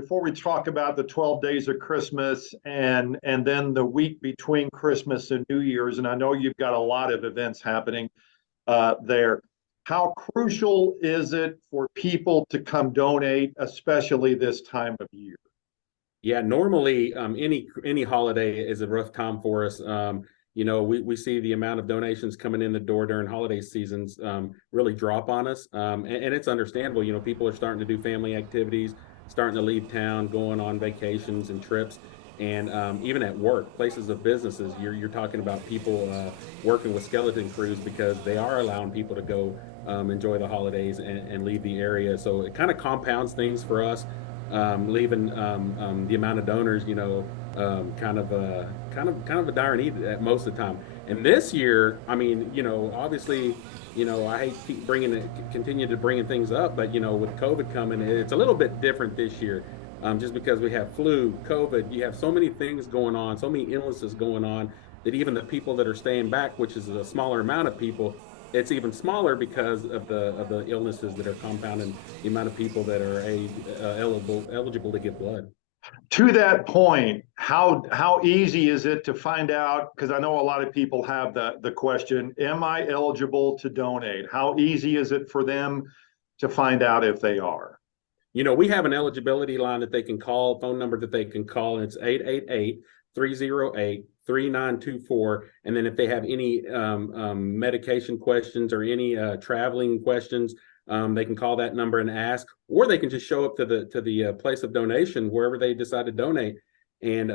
before we talk about the 12 days of Christmas and then the week between Christmas and New Year's, and I know you've got a lot of events happening there. How crucial is it for people to come donate, especially this time of year? Yeah, normally any holiday is a rough time for us. We see the amount of donations coming in the door during holiday seasons really drop on us, and it's understandable. People are starting to do family activities, starting to leave town, going on vacations and trips, and even at work, places of businesses, you're talking about people working with skeleton crews because they are allowing people to go enjoy the holidays and leave the area. So it kind of compounds things for us, leaving the amount of donors, kind of a dire need at most of the time. And this year, I mean, obviously, I hate to continue to bringing things up, but with COVID coming, it's a little bit different this year, just because we have flu, COVID, you have so many things going on, so many illnesses going on, that even the people that are staying back, which is a smaller amount of people, it's even smaller because of the illnesses that are compounding the amount of people that are eligible to give blood. To that point, how easy is it to find out? Because I know a lot of people have the question, am I eligible to donate? How easy is it for them to find out if they are? We have an eligibility line that they can call, phone number that they can call, and it's 888-308-3924. And then if they have any medication questions or any traveling questions, they can call that number and ask, or they can just show up to the place of donation wherever they decide to donate, and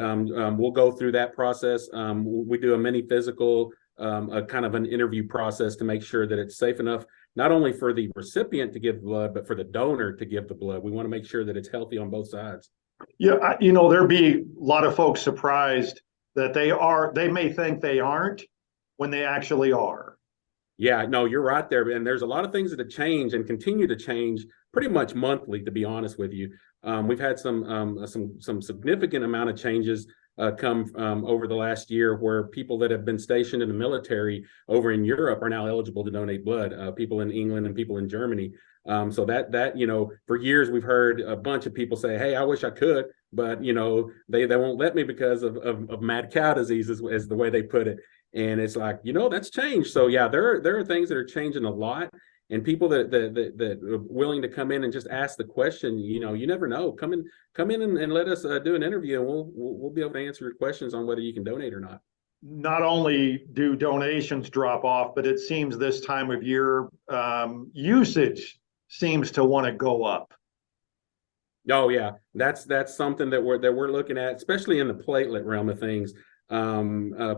we'll go through that process. We do a mini physical, a kind of an interview process to make sure that it's safe enough, not only for the recipient to give blood, but for the donor to give the blood. We want to make sure that it's healthy on both sides. Yeah, there'd be a lot of folks surprised that they may think they aren't when they actually are. Yeah, no, you're right there. And there's a lot of things that have changed and continue to change pretty much monthly, to be honest with you. We've had some significant amount of changes come over the last year, where people that have been stationed in the military over in Europe are now eligible to donate blood, people in England and people in Germany. So that for years we've heard a bunch of people say, hey, I wish I could, but they won't let me because of mad cow disease, is the way they put it. And it's like, that's changed. So yeah, there are things that are changing a lot, and people that are willing to come in and just ask the question. You never know. Come in and let us do an interview, and we'll be able to answer your questions on whether you can donate or not. Not only do donations drop off, but it seems this time of year usage seems to want to go up. Oh yeah, that's something that we're looking at, especially in the platelet realm of things.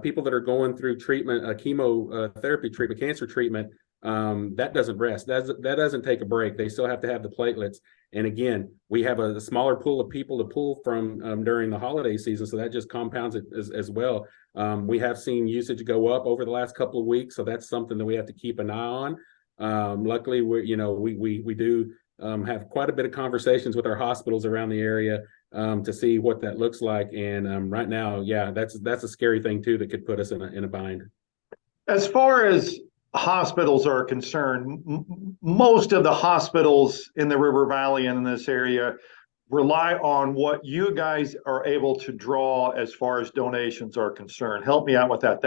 People that are going through treatment, chemotherapy treatment, cancer treatment, that doesn't rest. That doesn't take a break. They still have to have the platelets. And again, we have a smaller pool of people to pull from during the holiday season, so that just compounds it as well. We have seen usage go up over the last couple of weeks, so that's something that we have to keep an eye on. Luckily, we do have quite a bit of conversations with our hospitals around the area to see what that looks like. And right now, yeah, that's a scary thing too that could put us in a bind. As far as hospitals are concerned, most of the hospitals in the River Valley and in this area rely on what you guys are able to draw as far as donations are concerned. Help me out with that.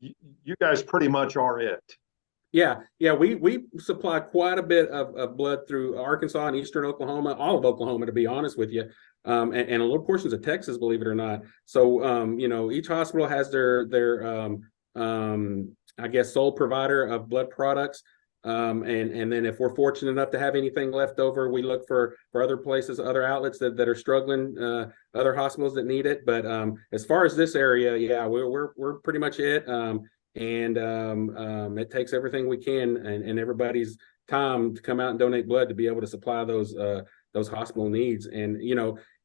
You guys pretty much are it. Yeah, we supply quite a bit of blood through Arkansas and eastern Oklahoma, all of Oklahoma, to be honest with you, and a little portions of Texas, believe it or not. So each hospital has their I guess sole provider of blood products, and then if we're fortunate enough to have anything left over, we look for other places, other outlets that are struggling, other hospitals that need it. But as far as this area, yeah, we're pretty much it. And it takes everything we can and everybody's time to come out and donate blood to be able to supply those hospital needs. And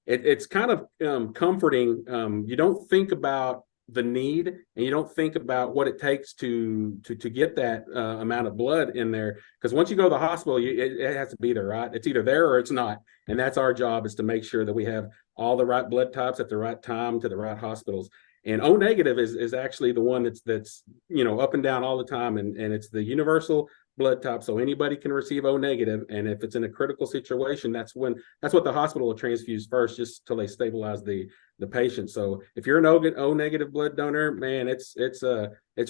it's kind of comforting. You don't think about the need, and you don't think about what it takes to get that amount of blood in there, because once you go to the hospital, it has to be there, right? It's either there or it's not, and that's our job, is to make sure that we have all the right blood types at the right time to the right hospitals. And O negative is actually the one that's up and down all the time, and it's the universal blood type, so anybody can receive O negative. And if it's in a critical situation, that's what the hospital will transfuse first, just till they stabilize the patient. So if you're an O negative blood donor, man, it's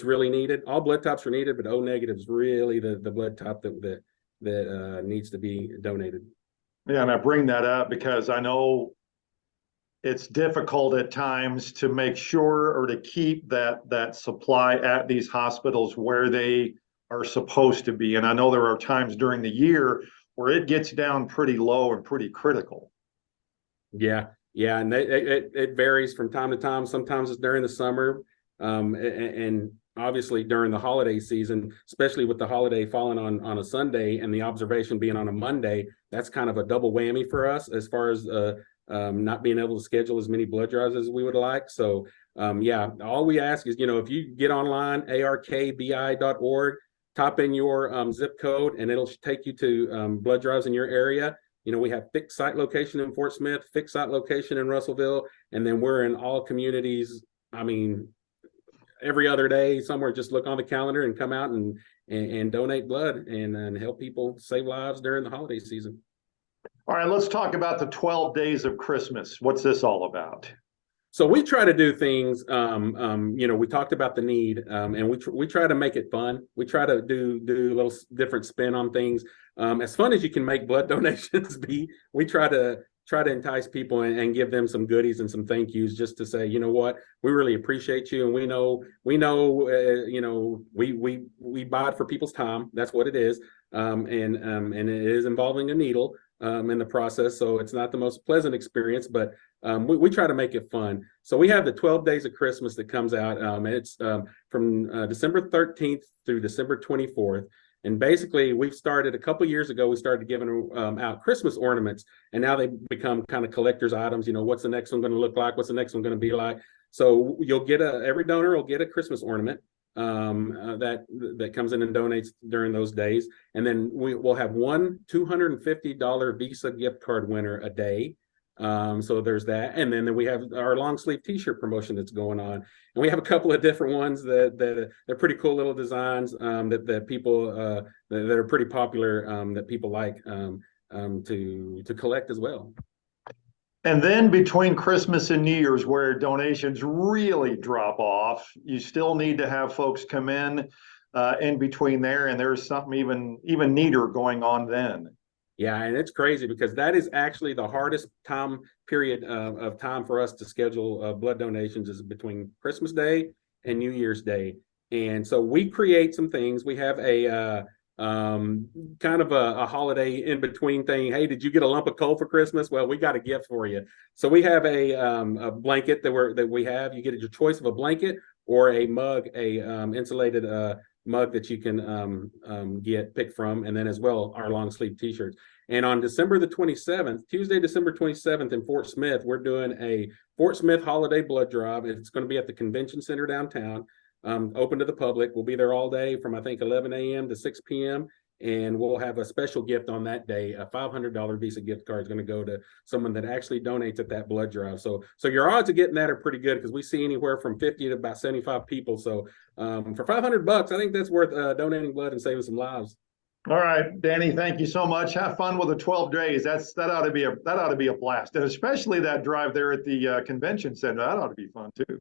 really needed. All blood types are needed, but O negative is really the blood type that needs to be donated. Yeah, and I bring that up because I know it's difficult at times to make sure or to keep that supply at these hospitals where they are supposed to be. And I know there are times during the year where it gets down pretty low and pretty critical. Yeah, yeah, and it varies from time to time. Sometimes it's during the summer, and obviously during the holiday season, especially with the holiday falling on a Sunday and the observation being on a Monday. That's kind of a double whammy for us as far as not being able to schedule as many blood drives as we would like. So yeah, all we ask is, if you get online, arkbi.org, type in your zip code, and it'll take you to blood drives in your area. We have fixed site location in Fort Smith, fixed site location in Russellville, and then we're in all communities. I mean, every other day somewhere. Just look on the calendar and come out and donate blood and help people save lives during the holiday season. All right, let's talk about the 12 days of Christmas. What's this all about? So we try to do things. We talked about the need, and we try to make it fun. We try to do a little different spin on things. As fun as you can make blood donations be, we try to entice people and give them some goodies and some thank yous, just to say, you know what, we really appreciate you, and we know, we buy it for people's time. That's what it is, and it is involving a needle in the process, so it's not the most pleasant experience, but we try to make it fun. So we have the 12 Days of Christmas that comes out. It's from December 13th through December 24th. And basically, we've started a couple years ago, we started giving out Christmas ornaments, and now they become kind of collector's items. What's the next one going to look like? What's the next one going to be like? So you'll get every donor will get a Christmas ornament that comes in and donates during those days. And then we'll have one $250 Visa gift card winner a day. So there's that. And then we have our long sleeve t-shirt promotion that's going on. And we have a couple of different ones that they're pretty cool little designs that people that are pretty popular, that people like to collect as well. And then between Christmas and New Year's, where donations really drop off, you still need to have folks come in between there, and there's something even neater going on then. Yeah, and it's crazy because that is actually the hardest time period of time for us to schedule blood donations, is between Christmas Day and New Year's Day. And so we create some things. We have a kind of a holiday in between thing. Hey, did you get a lump of coal for Christmas? Well, we got a gift for you. So we have a blanket that we have. You get your choice of a blanket or a mug, insulated mug that you can pick from, and then as well our long sleeve t-shirts. And on December the 27th, Tuesday, December 27th in Fort Smith, we're doing a Fort Smith holiday blood drive. It's going to be at the convention center downtown, open to the public. We'll be there all day from, I think, 11 a.m. to 6 p.m. And we'll have a special gift on that day. A $500 Visa gift card is going to go to someone that actually donates at that blood drive. So your odds of getting that are pretty good, because we see anywhere from 50 to about 75 people. So for $500, I think that's worth donating blood and saving some lives. All right, Danny, thank you so much. Have fun with the 12 days. That ought to be a blast, and especially that drive there at the convention center. That ought to be fun too.